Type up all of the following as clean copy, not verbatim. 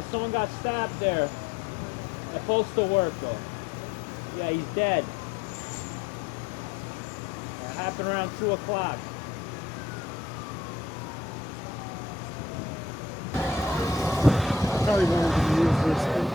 Yeah, someone got stabbed there. At postal worker. Yeah, he's dead. It happened around 2 o'clock. Probably wanted to use this thing.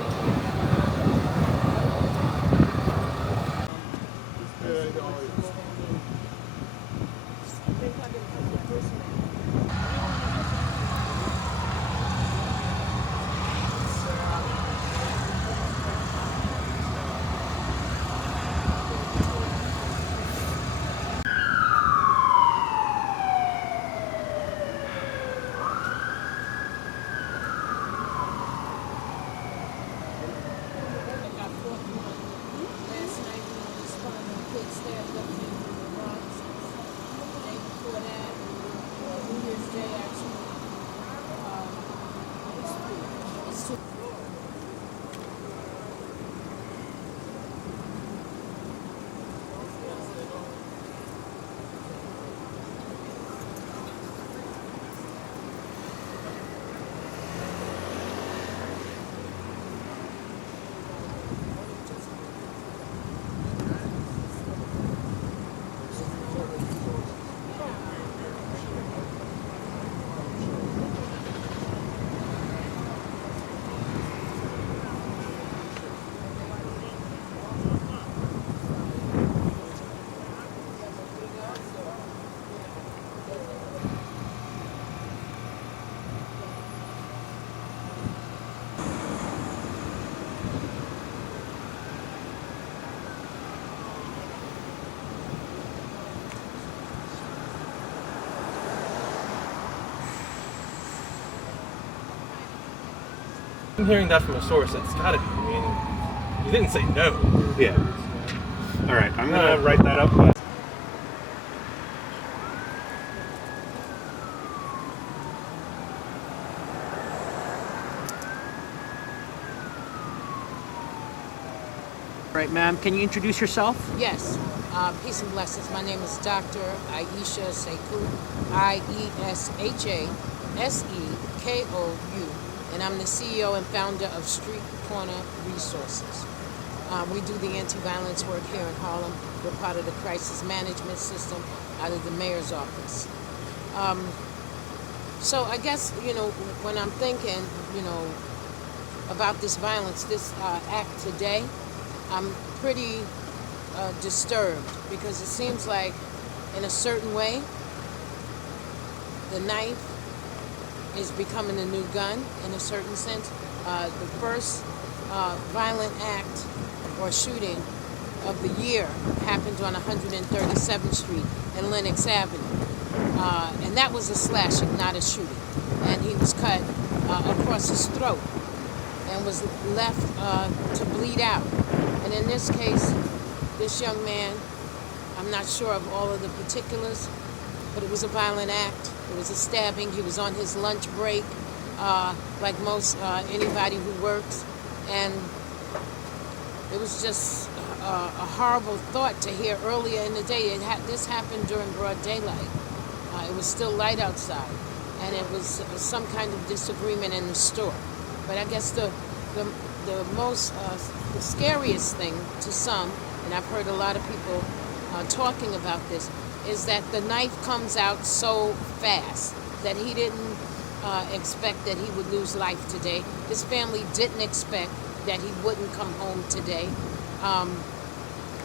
I'm hearing that from a source. It's gotta be. I mean, you didn't say no. Yeah. All right, I'm gonna write that up. All right, ma'am, can you introduce yourself? Yes. Peace and blessings. My name is Dr. Aisha Sekou, IESHASEKOU, and I'm the CEO and founder of Street Corner Resources. We do the anti-violence work here in Harlem. We're part of the crisis management system out of the mayor's office. So I guess, when I'm thinking, about this violence, this act today, I'm pretty disturbed because it seems like in a certain way the knife is becoming a new gun in a certain sense. The first violent act or shooting of the year happened on 137th Street and Lenox Avenue, and that was a slashing, not a shooting, and he was cut across his throat and was left to bleed out. And in this case, this young man, I'm not sure of all of the particulars, but it was a violent act. It was a stabbing. He was on his lunch break, like most anybody who works. And it was just a horrible thought to hear earlier in the day. This happened during broad daylight. It was still light outside. And it was some kind of disagreement in the store. But I guess the most the scariest thing to some, and I've heard a lot of people talking about this, is that the knife comes out so fast that he didn't expect that he would lose life today. His family didn't expect that he wouldn't come home today.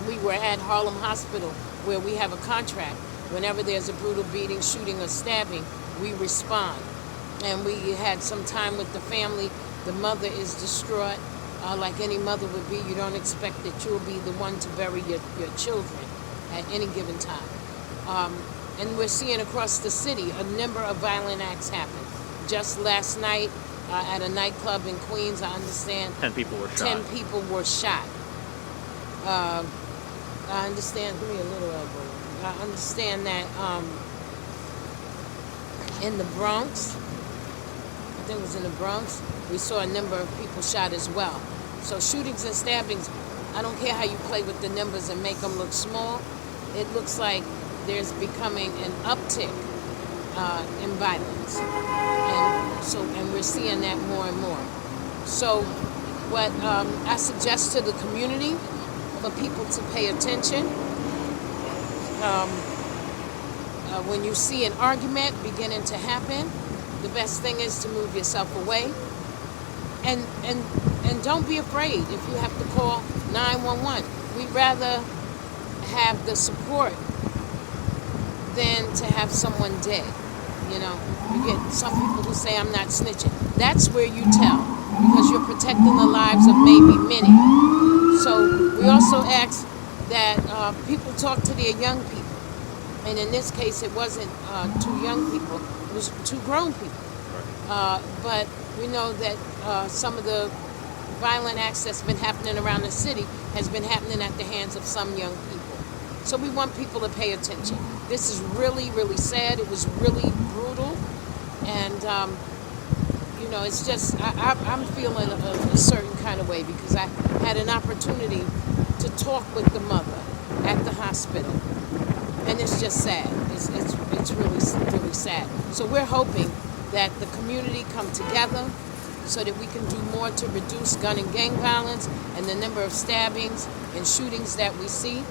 We were at Harlem Hospital, where we have a contract. Whenever there's a brutal beating, shooting, or stabbing, we respond. And we had some time with the family. The mother is distraught, like any mother would be. You don't expect that you'll be the one to bury your children at any given time. And we're seeing across the city a number of violent acts happen. Just last night at a nightclub in Queens, I understand 10 people were shot. 10 people were shot. I understand, give me a little elbow. I understand that in the Bronx, I think it was in the Bronx, we saw a number of people shot as well. So shootings and stabbings, I don't care how you play with the numbers and make them look small, it looks like there's becoming an uptick in violence. And we're seeing that more and more. So what I suggest to the community for people to pay attention. When you see an argument beginning to happen, the best thing is to move yourself away. And don't be afraid if you have to call 911. We'd rather have the support than to have someone dead. You know, you get some people who say, I'm not snitching. That's where you tell, because you're protecting the lives of maybe many. So we also ask that people talk to their young people. And in this case, it wasn't 2 young people, it was 2 grown people. But we know that some of the violent acts that's been happening around the city has been happening at the hands of some young people. So we want people to pay attention. This is really, really sad. It was really brutal. And, you know, it's just, I'm feeling a certain kind of way because I had an opportunity to talk with the mother at the hospital. And it's just sad. It's really, really sad. So we're hoping that the community come together so that we can do more to reduce gun and gang violence and the number of stabbings and shootings that we see.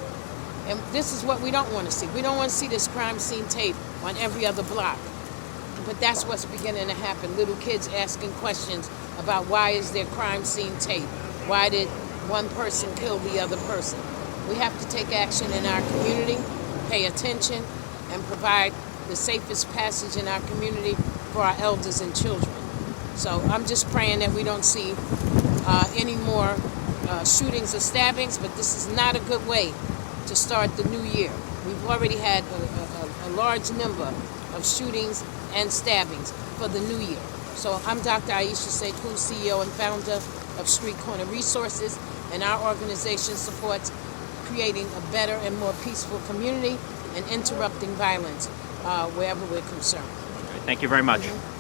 And this is what we don't want to see. We don't want to see this crime scene tape on every other block. But that's what's beginning to happen. Little kids asking questions about why is there crime scene tape? Why did one person kill the other person? We have to take action in our community, pay attention, and provide the safest passage in our community for our elders and children. So I'm just praying that we don't see any more shootings or stabbings, but this is not a good way to start the new year. We've already had a large number of shootings and stabbings for the new year. So I'm Dr. Jaia Cruz, CEO and founder of Street Corner Resources, and our organization supports creating a better and more peaceful community and interrupting violence wherever we're concerned. Thank you very much. Mm-hmm.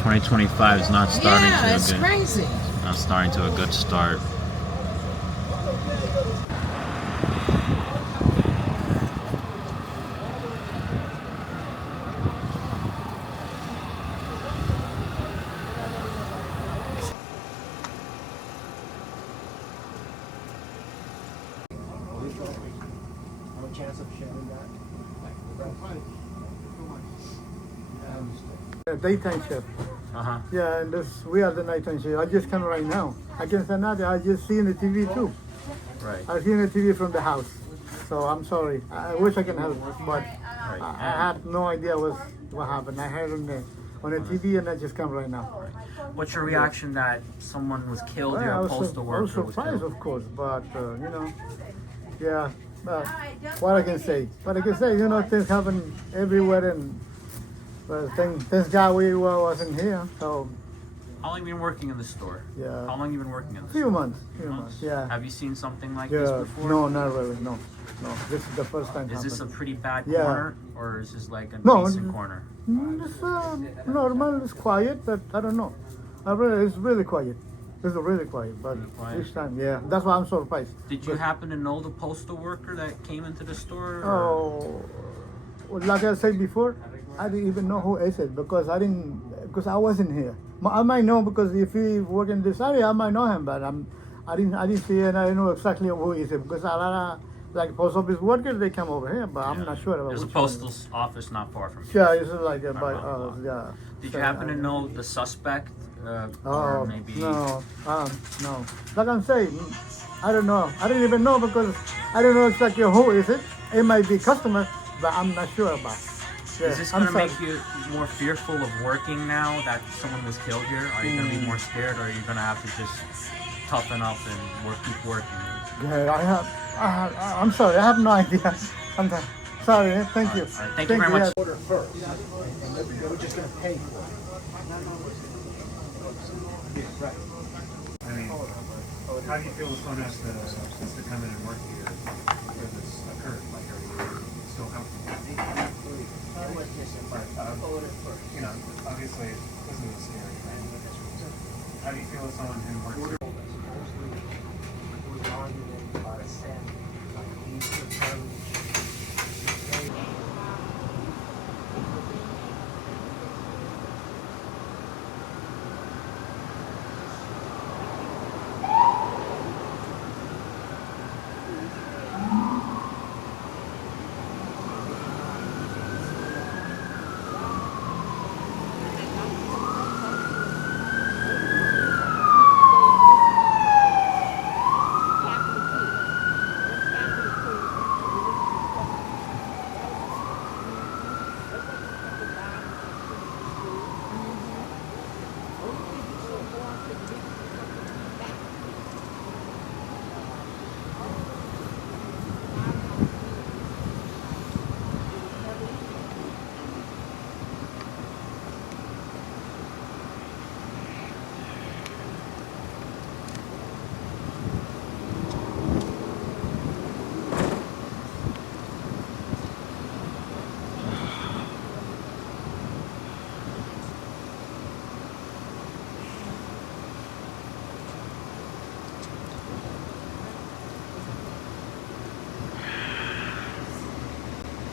2025 is not starting Yeah, it's to a good, crazy. not starting to a good start. Daytime shift. Yeah, and we are the nighttime shift. I just come right now. I can say nothing. I just see in the TV too. Right. I see in the TV from the house. So I'm sorry. I wish I can help, but I had no idea what happened. I heard on the TV and I just come right now. What's your reaction that someone was killed Well, here, I a was postal I worker was was surprised, killed? of course, but you know, yeah. But what I can say, you know, things happen everywhere, and thank God we wasn't here. So How long have you been working in the store? Yeah. How long have you been working in the few store? months, yeah. Have you seen something like this Yeah, before? no, not really, no. This is the first time. Is this a pretty bad Yeah. corner, or is this like a No, decent corner? It's normal. It's quiet, but I don't know. It's really quiet. It's really quiet, but Really quiet. this time, yeah. That's why I'm surprised. Did you But- happen to know the postal worker that came into the store? Or? Oh, like I said before, I didn't even know who is it because I wasn't here. I might know because if he work in this area, I might know him, but I didn't see it, and I didn't know exactly who is it because a lot of like post office workers they come over here, but I'm not sure about. There's a which one. postal office not far from here. Yeah, it's like by yeah. Did So, you happen to know the suspect? Oh Or maybe no, no. Like I'm saying, I don't know. I didn't even know because I don't know exactly who is it. It might be customer, but I'm not sure about. Yeah, Is this I'm going to sorry. make you more fearful of working now that someone was killed here? Are you going to be more scared, or are you going to have to just toughen up and keep working? Yeah, I'm sorry. I have no idea. I'm sorry. Thank you. All right, thank you very much. Order first, and they were just going to pay for it. Yeah, right. I mean, how do you feel if someone has to come in and work here where this occurred? Like, are you still comfortable? You know, obviously, this isn't a scary thing. How do you feel if someone who works here? Mostly, it was arguing about a cent, like 8 to 10